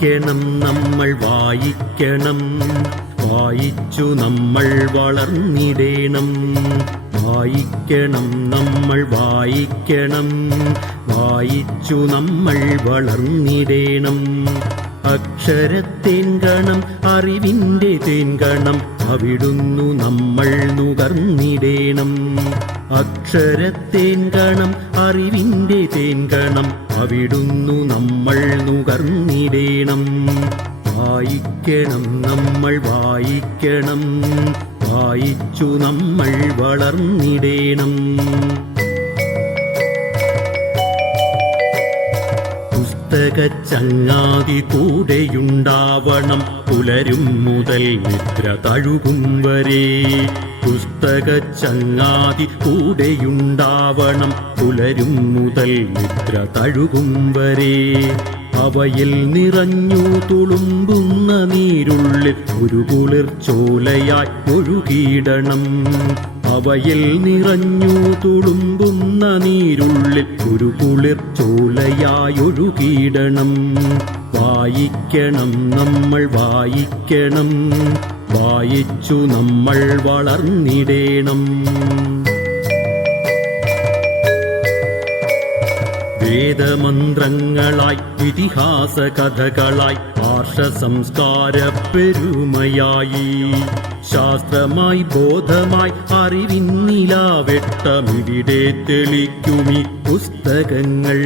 വായിക്കണം നമ്മൾ വായിക്കണം. വായിച്ചു നമ്മൾ വളർന്നിടേണം. വായിക്കണം നമ്മൾ വായിക്കണം. വായിച്ചു നമ്മൾ വളർന്നിടേണം. അക്ഷരത്തേൻകണം അറിവിന്റെ തേൻകണം അവിടുന്നു നമ്മൾ നുകർന്നിടേണം. അക്ഷരത്തേൻകണം അറിവിന്റെ തേൻകണം അവിടുന്നു നമ്മൾ നുകർന്നിടേണം. വായിക്കണം നമ്മൾ വായിക്കണം. വായിച്ചു നമ്മൾ വളർന്നിടേണം. ചങ്ങാതി കൂടെയുണ്ടാവണം. പുലരും മുതൽ നിദ്ര തഴുകും വരെ. പുസ്തക ചങ്ങാതി കൂടെയുണ്ടാവണം. പുലരും മുതൽ നിദ്ര തഴുകും വരെ അവയിൽ നിറഞ്ഞു തുളുമ്പുന്ന നീരുള്ളിൽ ഒരു കുളിർ ചോലയായി ഒഴുകിയിടണം. അവയിൽ നിറഞ്ഞു തുളുമ്പുന്ന നീരുള്ളിൽ ഒരു കുളിർ ഒഴുകിയിടണം. വായിക്കണം നമ്മൾ വായിക്കണം. വായിച്ചു നമ്മൾ വളർന്നിടേണം. വേദമന്ത്രങ്ങളായി ഇതിഹാസ കഥകളായി ആർഷ സംസ്കാര പെരുമയായി ശാസ്ത്രമായി ബോധമായി അറിവിന്നിലാവെട്ടമിവിടെ തെളിക്കുമി പുസ്തകങ്ങൾ.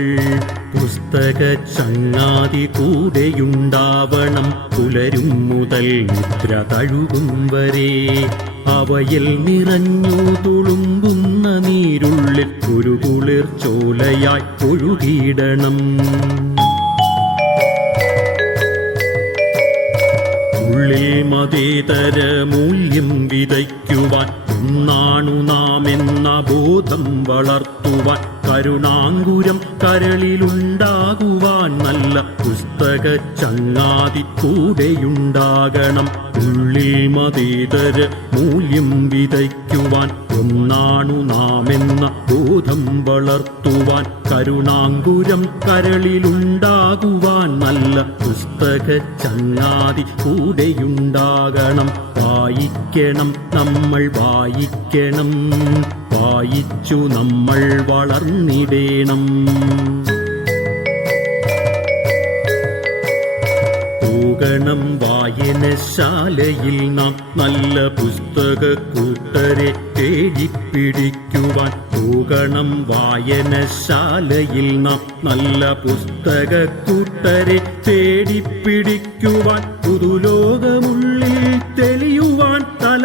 പുസ്തക ചങ്ങാതി കൂടെയുണ്ടാവണം പുലരും മുതൽ നിദ്ര തഴുകും വരെ. അവയിൽ നിറഞ്ഞു തുളുമ്പുന്ന നീരുള്ളിൽ ഒരു കുളിർ ചോലയായി ഒഴുകിയിടണം. ഉള്ളിൽ മതേതര മൂല്യം വിതയ്ക്കുവാൻ ഒന്നാണു നാം എന്ന ബോധം വളർത്തുവാൻ. കരുണാങ്കുരം കരളിലുണ്ടാകുവാൻ നല്ല പുസ്തക ചങ്ങാതി കൂടെയുണ്ടാകണം ഉള്ളിൽ മതേതര മൂല്യം വിതയ്ക്കുവാൻ ഒന്നാണു നാമെന്ന ബോധം വളർത്തുവാൻ കരുണാങ്കുരം കരളിലുണ്ടാകുവാൻ നല്ല പുസ്തക ചങ്ങാതി കൂടെയുണ്ടാകണം വായിക്കണം നമ്മൾ വായിക്കണം. വായിച്ചു നമ്മൾ വളർന്നിടേണം. പോകണം വായനശാലയിൽ നാം നല്ല പുസ്തക കൂട്ടരെ തേടിപ്പിടിക്കുവാൻ പോകണം വായനശാലയിൽ നാം നല്ല പുസ്തക കൂട്ടരെ തേടിപ്പിടിക്കുവാൻ പുതുലോകമുള്ളിൽ തെളിയുവാൻ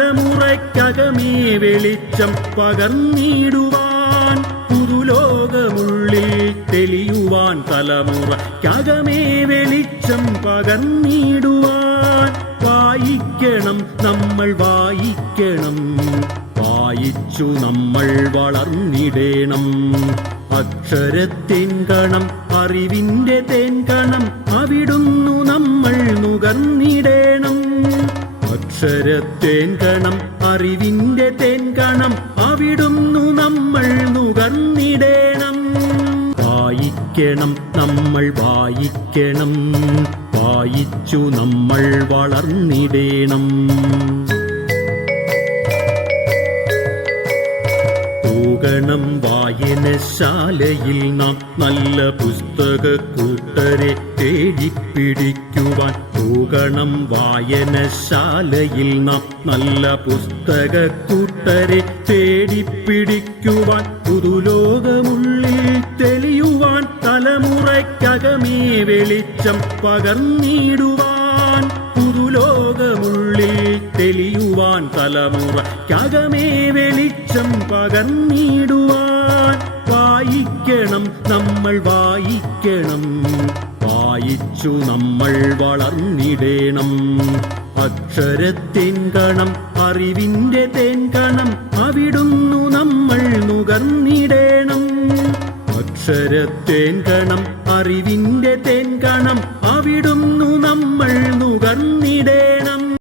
തലമുറയ്ക്കകമേ വെളിച്ചം പകർന്നിടുവാൻ പുതുലോകമുള്ളിൽ തെളിയുവാൻ തലമുറയ്ക്കകമേ വെളിച്ചം പകർന്നിടുവാൻ വായിക്കണം നമ്മൾ വായിക്കണം വായിച്ചു നമ്മൾ വളർന്നിടേണം. അക്ഷരത്തിൻ കണം അറിവിന്റെ തേൻകണം അവിടുന്നു നമ്മൾ നുകർന്നിടേണം. അക്ഷരത്തേൻകണം അറിവിന്റെ തേൻകണം അവിടുന്നു നമ്മൾ നുകർന്നിടേണം. വായിക്കണം നമ്മൾ വായിക്കണം വായിച്ചു നമ്മൾ വളർന്നിടേണം. പോകണം വായനശാലയിൽ നാം നല്ല പുസ്തക കൂട്ടരെ തേടിപ്പിടിക്കുവാൻ പോകണം വായനശാലയിൽ നാം നല്ല പുസ്തക കൂട്ടരെ തേടിപ്പിടിക്കുവാൻ പുതുലോകമുള്ളിൽ തെളിയുവാൻ തലമുറയ്ക്കകമേ വെളിച്ചം പകർന്നിടുവാൻ പുതുലോകമുള്ളിൽ തെളിയുവാൻ തലമുറയ്ക്കകമേ വെളിച്ചം പകർന്നിടുവാൻ വായിക്കണം നമ്മൾ വായിക്കണം വായിച്ചു നമ്മൾ വളർന്നിടേണം. അക്ഷരത്തേൻകണം അറിവിന്റെ തേൻകണം അവിടുന്നു നമ്മൾ നുകർന്നിടേണം. അക്ഷരത്തേൻ കണം അറിവിന്റെ തേൻകണം അവിടുന്നു നമ്മൾ നുകർന്നു